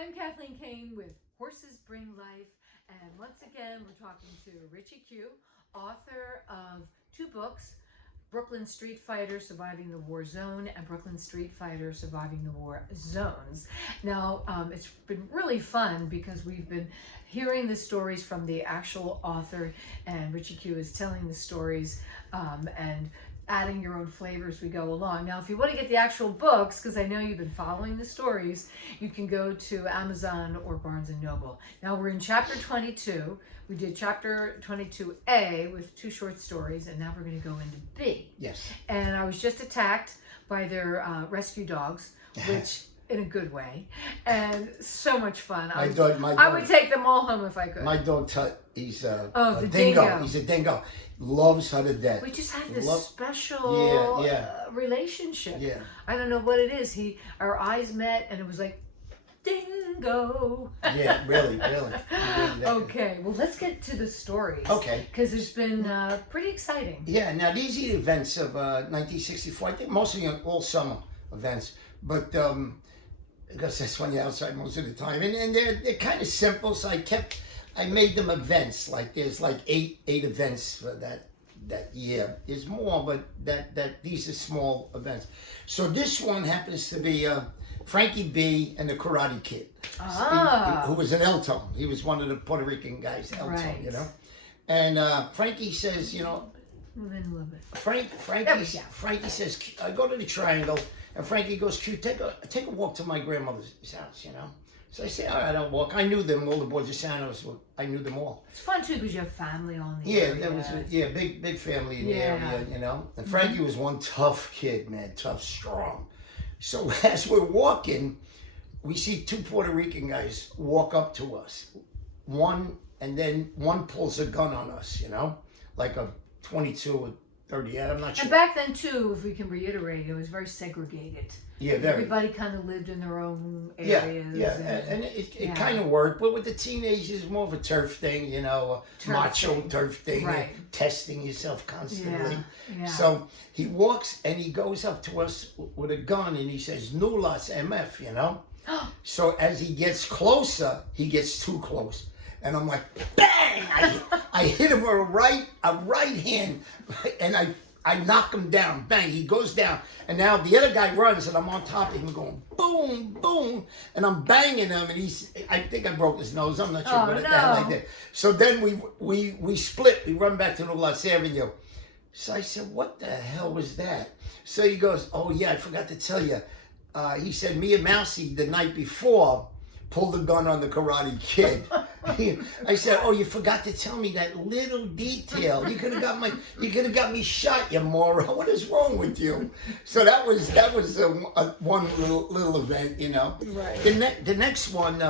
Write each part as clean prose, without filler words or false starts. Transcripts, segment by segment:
I'm Kathleen Kane with Horses Bring Life, and once again we're talking to Richie Q, author of two books, Brooklyn Street Fighter Surviving the War Zone and Brooklyn Street Fighter Surviving the War Zones. Now, it's been really fun because we've been hearing the stories from the actual author, and Richie Q is telling the stories and adding your own flavor as we go along. Now, if you want to get the actual books, because I know you've been following the stories, you can go to Amazon or Barnes & Noble. Now, we're in chapter 22. We did chapter 22A with two short stories, and now we're going to go into B. Yes. And I was just attacked by their rescue dogs, which in a good way, and so much fun. I would take them all home if I could. My dog Tut, he's a dingo. He's a dingo. Loves her to death. We just had this special relationship. Yeah. I don't know what it is. Our eyes met, and it was like, dingo. Yeah, really. Okay, well, let's get to the stories. Okay. Because it's been pretty exciting. Yeah, now these are the events of 1964. I think mostly all summer events, but because that's when you're outside most of the time, and they're kind of simple. So I made them events. Like there's like eight events for that year. There's more, but that these are small events. So this one happens to be Frankie B and the Karate Kid, who was an El Tone. He was one of the Puerto Rican guys, El Tone, you know. And Frankie says, you know, Frankie says, I go to the Triangle, and Frankie goes, Q, take a walk to my grandmother's house, you know. So I say, all right, I'll walk. I knew them, all the Borgisanos. I knew them all. It's fun too because you have family on the area. Yeah, that was big family in the area, you know. And Frankie was one tough kid, man, tough, strong. So as we're walking, we see two Puerto Rican guys walk up to us. One pulls a gun on us, you know, like a 22 or 30. I'm not sure. And back then too, if we can reiterate, it was very segregated. Yeah, very. Everybody kind of lived in their own areas. Yeah, and it kind of worked. But with the teenagers, more of a turf thing, you know, macho turf thing, testing yourself constantly. Yeah. So he walks and he goes up to us with a gun and he says, "Nulas MF," you know. So as he gets closer, he gets too close. And I'm like, bang! I hit him with a right hand, and I knock him down. Bang! He goes down, and now the other guy runs, and I'm on top of him, going boom, boom, and I'm banging him, and I think I broke his nose. I'm not sure, but the hell I did. So then we split. We run back to the Los Avenue. So I said, what the hell was that? So he goes, oh yeah, I forgot to tell you. He said, me and Mousy the night before pulled the gun on the Karate Kid. I said, "Oh, you forgot to tell me that little detail. You could have got me shot, you moron. What is wrong with you?" So that was one little event, you know. Right. The next one,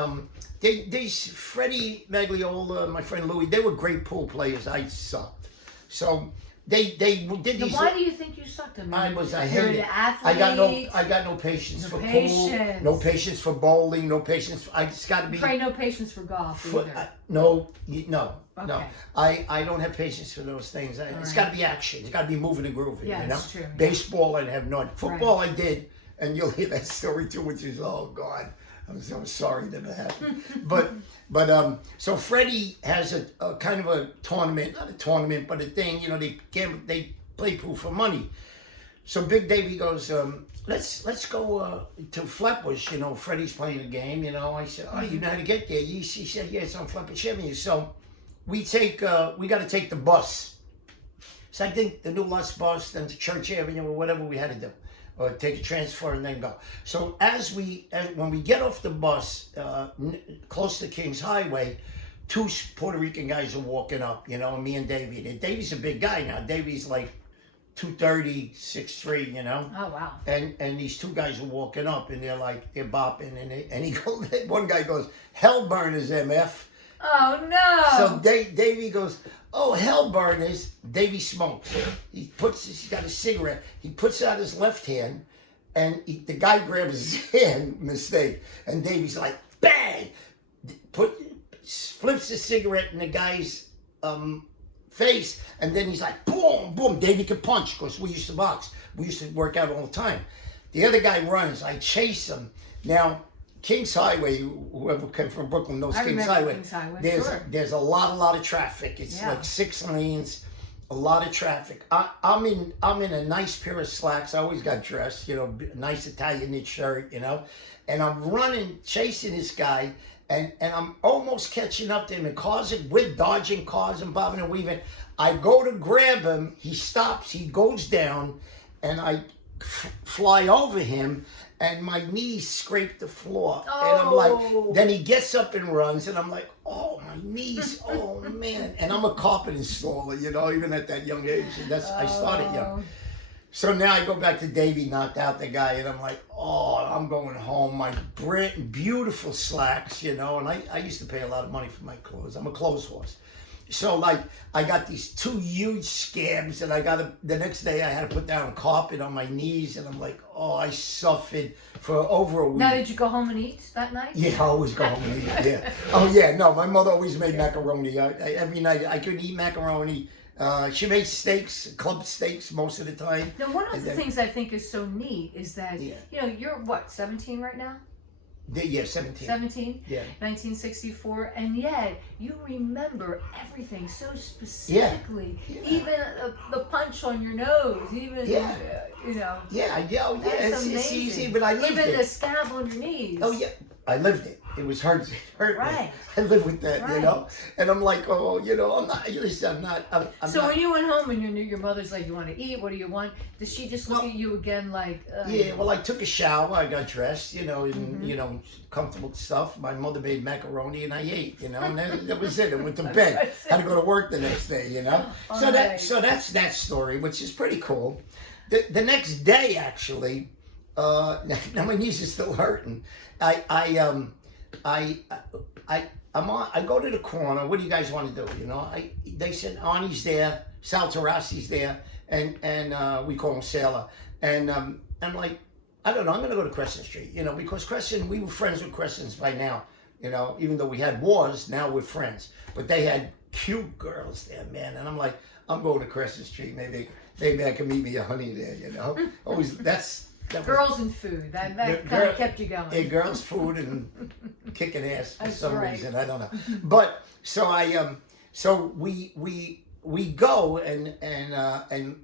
Freddie Magliola, my friend Louie, they were great pool players. I sucked. So they did these. Why do you think you sucked? I hated it. I got no patience for pool, no patience for bowling, no patience. I just got to be. No patience for golf either. No. Okay. I don't have patience for those things. It's got to be action. It's got to be moving and grooving. Yeah, you know? That's true. Baseball, I have none. Football, I did, and you'll hear that story too, which is God. I'm so sorry that happened. but so Freddie has a kind of a tournament, not a tournament, but a thing. You know, they play pool for money. So Big Davey goes, let's go to Flatbush. You know, Freddie's playing a game. You know, I said, oh, you know how to get there? He said, yeah, it's on Flatbush Avenue. So we got to take the bus. So I think the New Lots bus, then to Church Avenue or whatever we had to do. Or take a transfer and then go. So when we get off the bus, close to Kings Highway, two Puerto Rican guys are walking up, you know, me and Davey. And Davey's a big guy now. Davey's like 230, 6'3", you know. Oh, wow. And these two guys are walking up, and they're bopping, and he goes, one guy goes, "Hellburners, MF." Oh, no. So Davey goes, "Oh, Hellburners." Davey smokes. He's got a cigarette. He puts out his left hand, and the guy grabs his hand, mistake. And Davey's like, bang! Flips the cigarette in the guy's face, and then he's like, boom, boom. Davey can punch, because we used to box. We used to work out all the time. The other guy runs. I chase him. Now, Kings Highway, whoever came from Brooklyn knows I Kings remember Highway. Kings Highway, There's sure. there's a lot of traffic. It's Yeah. like 6 lanes, a lot of traffic. I'm in a nice pair of slacks. I always got dressed, you know, a nice Italian knit shirt, you know, and I'm running, chasing this guy, and I'm almost catching up to him. And we're dodging cars and bobbing and weaving. I go to grab him. He stops. He goes down, and I fly over him, and my knees scrape the floor. And I'm like, then he gets up and runs, and I'm like, oh, my knees, oh man. And I'm a carpet installer, you know, even at that young age. And I started young. So now I go back to Davey, knocked out the guy, and I'm like, oh, I'm going home. My beautiful slacks, you know, and I used to pay a lot of money for my clothes. I'm a clothes horse. So like I got these 2 huge scabs, and the next day I had to put down carpet on my knees, and I'm like, oh, I suffered for over a week. Now, did you go home and eat that night? Yeah, I always go home and eat. Yeah. Oh yeah, no, my mother always made macaroni. Every night I could eat macaroni. She made steaks, club steaks most of the time. Now, one of the things I think is so neat is that, you know, you're what, 17 right now? Yeah, 17. 17? Yeah. 1964, and yet you remember everything so specifically. Yeah. Even the punch on your nose, even, you know. Yeah, it's easy, but I lived even it. the scab on your knees. Oh, yeah, I lived it. It was hurt right. me. I live with that, you know? And I'm like, oh, you know, I'm not. So when you went home and your mother's like, you want to eat? What do you want? Did she just look at you again like? Yeah. Well, I took a shower. I got dressed. You know, and you know, comfortable stuff. My mother made macaroni and I ate. You know, and that was it. I went to bed. Had to go to work the next day. You know. So that's that story, which is pretty cool. The next day, actually, now my knees are still hurting. I go to the corner. What do you guys want to do? You know, they said Arnie's there, Sal Tarassi's there, and we call him Sailor. And I'm like, I don't know. I'm gonna go to Crescent Street. You know, because Crescent, we were friends with Crescents by now. You know, even though we had wars, now we're friends. But they had cute girls there, man. And I'm like, I'm going to Crescent Street. Maybe I can meet me a honey there. You know, always girls and food. That kind of kept you going. Yeah, girls, food, and kicking ass for some reason. I don't know. But so so we go and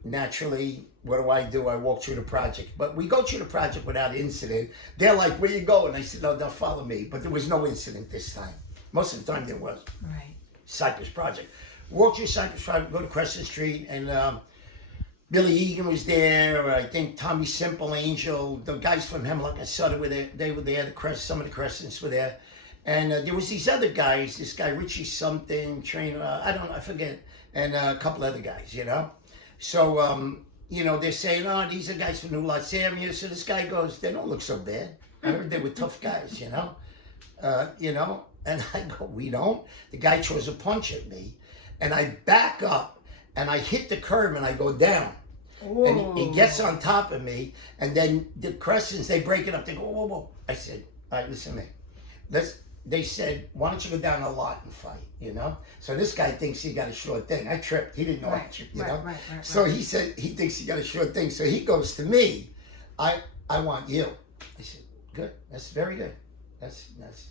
naturally, what do? I walk through the project. But we go through the project without incident. They're like, where you going? I said, no, they'll follow me. But there was no incident this time. Most of the time there was. Right. Cypress Project. Walk through Cypress Project, go to Crescent Street, and Billy Egan was there. I think Tommy Simple Angel, the guys from Hemlock and Sutter were there. They were there. Some of the Crescents were there, and there was these other guys. This guy Richie something trainer. I forget, and a couple other guys. You know, so you know they're saying, oh, these are guys from New Los Angeles. So this guy goes, they don't look so bad. I heard they were tough guys. You know, and I go, we don't. The guy throws a punch at me, and I back up. And I hit the curb and I go down. Whoa. And he gets on top of me. And then the Crescents, they break it up. They go, whoa, whoa. I said, all right, listen to me. They said, why don't you go down a lot and fight, you know? So this guy thinks he got a short thing. I tripped. He didn't know I tripped, you know? Right. So he said, he thinks he got a short thing. So he goes to me, I want you. I said, good. That's very good. That's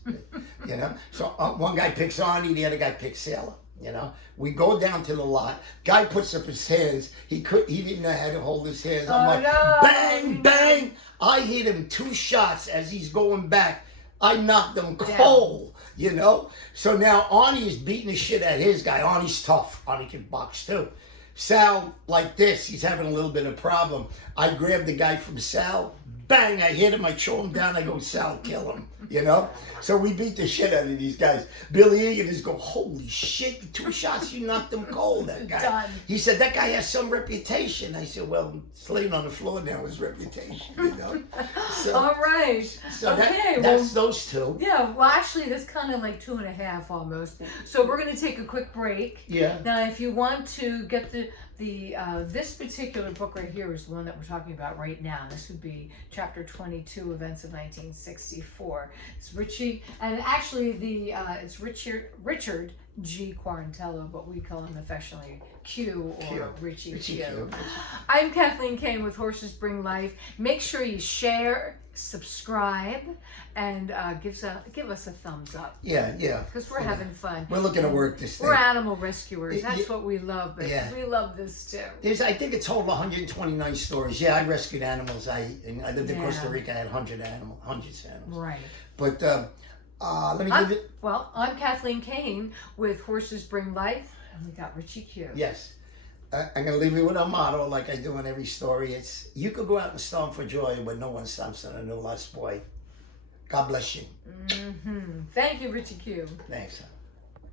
good. You know? So one guy picks Arnie, the other guy picks Sailor. You know, we go down to the lot. Guy puts up his hands. He didn't know how to hold his hands. I'm like, no. Bang, bang. I hit him 2 shots as he's going back. I knocked him cold, you know. So now Arnie is beating the shit out of his guy. Arnie's tough. Arnie can box too. Sal, like this, he's having a little bit of problem. I grab the guy from Sal. Bang, I hit him, I throw him down, I go, Sal, kill him, you know? So we beat the shit out of these guys. Billy Egan is go, holy shit, 2 shots, you knocked him cold, that guy. Done. He said, that guy has some reputation. I said, well, it's laying on the floor now, his reputation, you know? So, all right. So that's those 2. Yeah, well, actually, that's kind of like 2.5 almost. So we're going to take a quick break. Yeah. Now, if you want to get this particular book right here is the one that we're talking about right now. This would be chapter 22, Events of 1964. It's Richie, and actually it's Richard G. Quarantello, but we call him affectionately Q or Q. Richie Richie Q. Q. I'm Kathleen Kane with Horses Bring Life. Make sure you share, subscribe, and give us a thumbs up. Yeah. Because we're having fun. We're looking to work this thing. We're animal rescuers. That's what we love, but we love this too. There's, I think, a total of 129 stories. Yeah, I rescued animals. I lived in Costa Rica. I had hundreds of animals. Right. But let me give it. Well, I'm Kathleen Kane with Horses Bring Life, and we got Richie Q. Yes. I'm going to leave you with a motto like I do in every story. It's, you could go out and stomp for joy, but no one stomps on a new lost boy. God bless you. Thank you, Richie Q. Thanks.